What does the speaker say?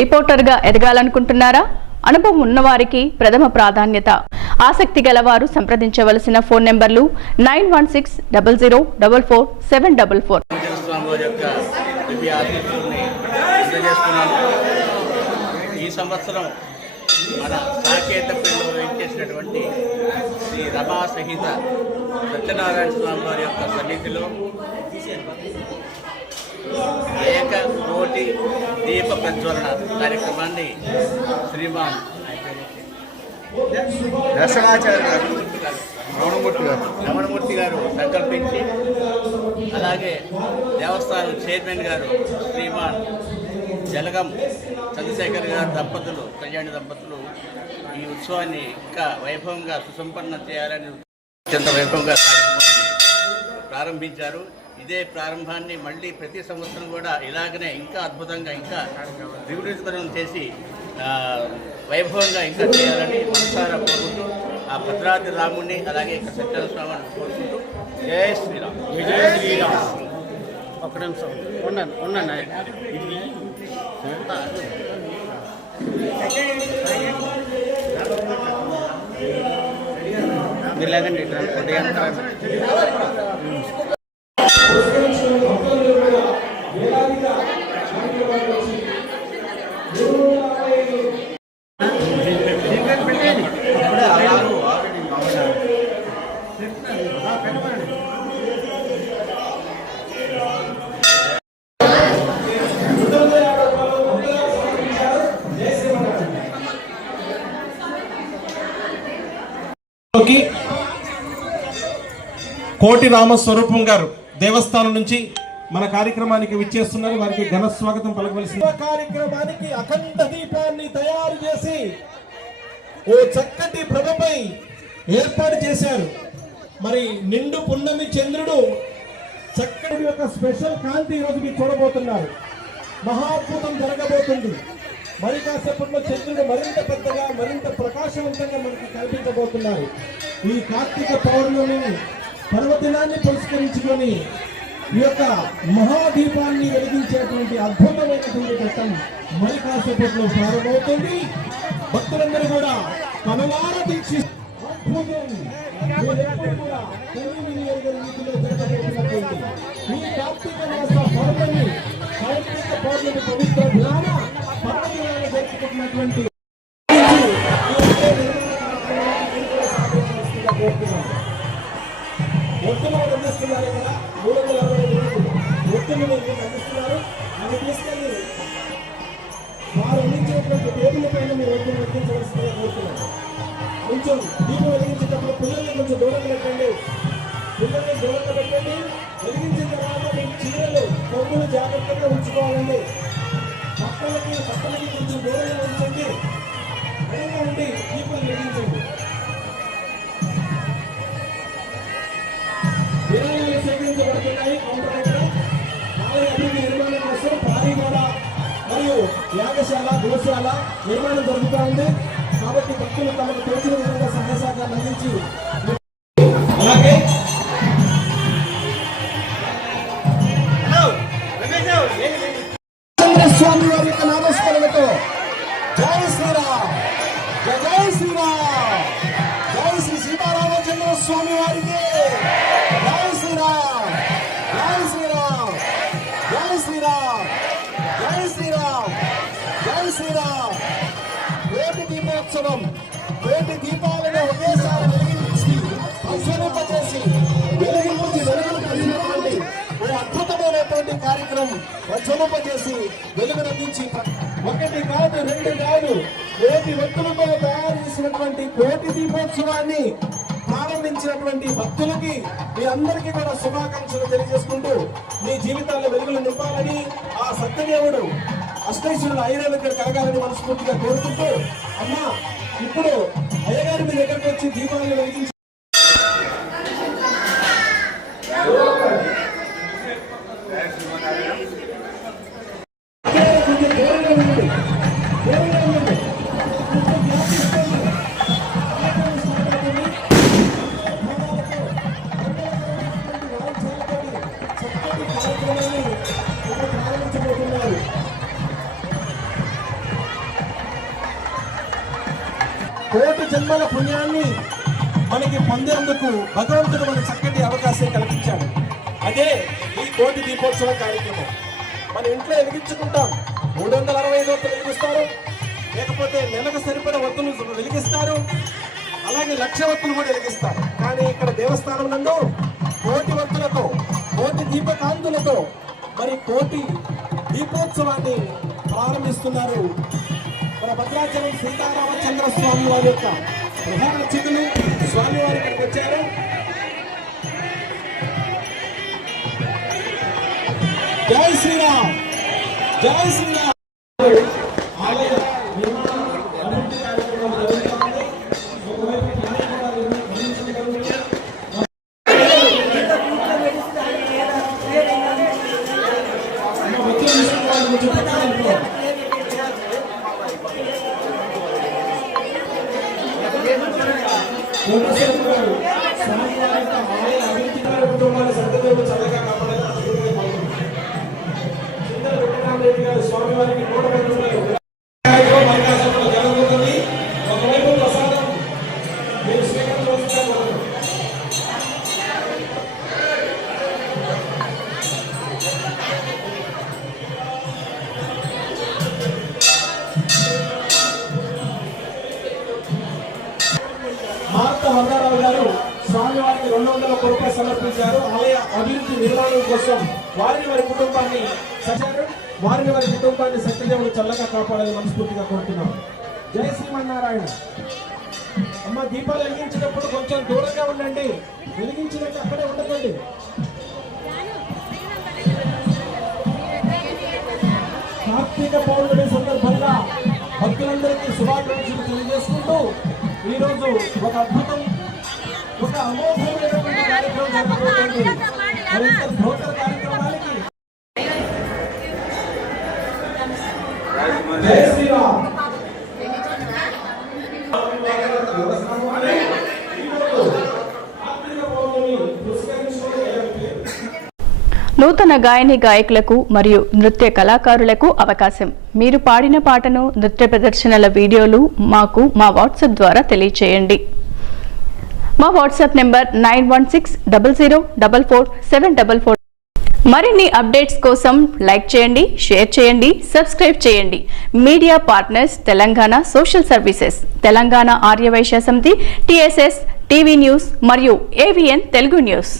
రిపోర్టర్గా ఎదగాలనుకుంటున్నారా? అనుభవం ఉన్నవారికి ప్రథమ ప్రాధాన్యత. ఆసక్తి గలవారు సంప్రదించవలసిన ఫోన్ నెంబర్లు 9160044744. ఈ సంవత్సరం మన సాకేతపల్లిలో వేయించేసినటువంటి శ్రీ రమా సహిత సత్యనారాయణ స్వామి వారి యొక్క సన్నిధిలో ఏకకోటి దీప ప్రజ్వలన కార్యక్రమాన్ని శ్రీమాన్ రమణమూర్తి గారు సంకల్పించి, అలాగే దేవస్థానం చైర్మన్ గారు శ్రీమాన్ జలగం చంద్రశేఖర్ గారు దంపతులు, కళ్యాణి దంపతులు ఈ ఉత్సవాన్ని ఇంకా వైభవంగా సుసంపన్నం చేయాలని అత్యంత వైభవంగా ప్రారంభించారు. ఇదే ప్రారంభాన్ని మళ్ళీ ప్రతి సంవత్సరం కూడా ఇలాగనే ఇంకా అద్భుతంగా ఇంకా ద్విగుణీకరణం చేసి వైభవంగా ఇంకా చేయాలని మనసారా కోరుకుంటూ ఆ భద్రాద్రి రాముడిని అలాగే ఇక్కడ సత్యనారాయణ స్వామిని కోరుకుంటూ జయ శ్రీరామ్. జయ శ్రీరామ్. ఒక్క నిమిషం ఉండండి. ఇది మీరు లేదండి కోటి రామస్వరూపం గారు దేవస్థానం నుంచి మన కార్యక్రమానికి విచ్చేస్తున్నారు. వారికి ఘన స్వాగతం పలకవలసింది. కార్యక్రమానికి అఖండ దీపాన్ని తయారు చేసి ఓ చక్కటి ప్రభపై ఏర్పాటు చేశారు. మరి నిండు పున్నమి చంద్రుడు చక్కటి యొక్క స్పెషల్ కాంతి ఈరోజు మీరు చూడబోతున్నారు. మహాద్భుతం జరగబోతుంది. మరి కాసేపట్లో చంద్రుడు మరింత పెద్దగా మరింత ప్రకాశవంతంగా మనకి కనిపించబోతున్నారు. ఈ కార్తీక పౌర్ణమి పర్వదినాన్ని పురస్కరించుకొని ఈ యొక్క మహాదీపాన్ని వెలిగించేటువంటి అద్భుతమైనటువంటి ఘట్టం మరి కాసేపట్లో ప్రారంభమవుతుంది. భక్తులందరూ కూడా కనులార దీక్షిస్తారు. ఈ కార్తీక మాస పౌర్ణమి పవిత్ర జ్ఞాన పర్వదినాన్ని జరుపుకుంటున్నటువంటి ఒత్తులు అందిస్తున్నారు. ఇక్కడ 365 ఒత్తులు అందిస్తున్నారు. అవి తీసుకెళ్ళి వారు అందించినటువంటి టేబుల్ పైన మీరు ఒత్తులు అందించవలసిందిగా కోరుతున్నారు. కొంచెం దీపం వెలిగించేటప్పుడు పిల్లల్ని కొంచెం దూరంగా పెట్టండి. పిల్లల్ని దూరంగా పెట్టండి. వెలిగించిన తర్వాత మీకు చీరలు కొమ్ములు జాగ్రత్తగా ఉంచుకోవాలండి. పక్కలకి కొంచెం దూరంగా ఉంచండి. దూరంగా ఉండి దీపం వెలిగించండి. విరాళాలు సేకరించబడుతున్నాయి. కౌంటర్ దగ్గర ఆలయ అభివృద్ధి నిర్మాణం కోసం భారీగోడ మరియు యాగశాల గోశాల నిర్మాణం జరుగుతూ ఉంది. కాబట్టి భక్తులు తమకు తెలిసిన విధంగా సహాయ సహకారాలు అందించి అలాగే స్వామి వారి యొక్క నామస్మరణతో జై శ్రీరామ్, జై శ్రీరామ్, జై శ్రీ సీతారామచంద్ర స్వామి వారికి జై శ్రీరామ్, జై శ్రీరామ్, జై శ్రీరామ్, జై శ్రీరామ్, జై శ్రీరామ్. కోటి దీపోత్సవం, కోటి దీపాలను ఒకేసారి వెలిగించి ప్రజ్వలింపజేసి వెలుగును కలిగినటువంటి ఓ అద్భుతమైనటువంటి కార్యక్రమం ప్రజ్వలింపజేసి వెలుగునందించి ఒకటి కాదు రెండు కాదు కోటి వ్యక్తులతో తయారు చేసినటువంటి కోటి దీపోత్సవాన్ని ప్రారంభించినటువంటి భక్తులకి మీ అందరికీ కూడా శుభాకాంక్షలు తెలియజేసుకుంటూ మీ జీవితాల్లో వెలుగులు నింపాలని ఆ సత్యదేవుడు అష్టైశ్వరుడు అయ్యగారి దగ్గర కలగాలని మనస్ఫూర్తిగా కోరుకుంటూ, అమ్మా ఇప్పుడు అయ్యగారి మీ దగ్గరకు వచ్చి దీపాలను వెలిగించి కోటి జన్మల పుణ్యాన్ని మనకి పొందేందుకు భగవంతుడు మనకు చక్కటి అవకాశం కల్పించాడు. అదే ఈ కోటి దీపోత్సవ కార్యక్రమం. మన ఇంట్లో వెలిగించుకుంటాం, 365 ఒత్తులు వెలిగిస్తారు, లేకపోతే నెలకు సరిపడ ఒత్తులు వెలిగిస్తారు, అలాగే 1,00,000 ఒత్తులు కూడా వెలిగిస్తారు. కానీ ఇక్కడ దేవస్థానం నందు కోటి ఒత్తులతో, కోటి దీపకాంతులతో మరి కోటి దీపోత్సవాన్ని ప్రారంభిస్తున్నారు. మన భద్రాచలం సీతారామచంద్ర స్వామి వారి యొక్క ప్రధాన అతిథులు స్వామివారి ఇక్కడికి వచ్చారు. జై శ్రీరామ్, జై శ్రీరామ్. ఆలయ నిర్మాణం అభివృద్ధి కార్యక్రమం జరుగుతూ ఉంది. ఒకవైపు ప్లాన్ కూడా నిర్మించబడుతుంది. స్వామివారికి జరుగుతుంది. ఒకవైపు ప్రసాదం మీరు స్వీకరించవలసిందిగా మార్త వరదారావు గారు స్వామివారికి 200 రూపాయలు సమర్పించారు. ఆలయ అభివృద్ధి నిర్మాణం కోసం వారిని వారి కుటుంబాన్ని సత్యదేవుడు చల్లగా కాపాడాలని మనస్ఫూర్తిగా కోరుతున్నాం. జై శ్రీమన్నారాయణ. అమ్మ, దీపాలు వెలిగించినప్పుడు కొంచెం దూరంగా ఉండండి, వెలిగించినట్టు అక్కడే ఉండకండి. కార్తీక పౌర్ణమి సందర్భంగా భక్తులందరికీ శుభాకాంక్షలు తెలియజేసుకుంటూ ఈరోజు ఒక అద్భుతం, ఒక అమోఘమైనటువంటి కార్యక్రమం జరగబోతోంది. మరి ఇంత నూతన కార్యక్రమానికి జై శ్రీరామ్. నూతన గాయని గాయకులకు మరియు నృత్య కళాకారులకు అవకాశం. మీరు పాడిన పాటను, నృత్య ప్రదర్శనల వీడియోలు మాకు మా వాట్సాప్ ద్వారా తెలియచేయండి. మా వాట్సాప్ నెంబర్ 9160044744. మరిన్ని అప్డేట్స్ కోసం లైక్ చేయండి, షేర్ చేయండి, సబ్స్క్రైబ్ చేయండి. Media partners Telangana social services, Telangana Aryavysya Samithi, TSS, TV news మరియు AVN తెలుగు న్యూస్.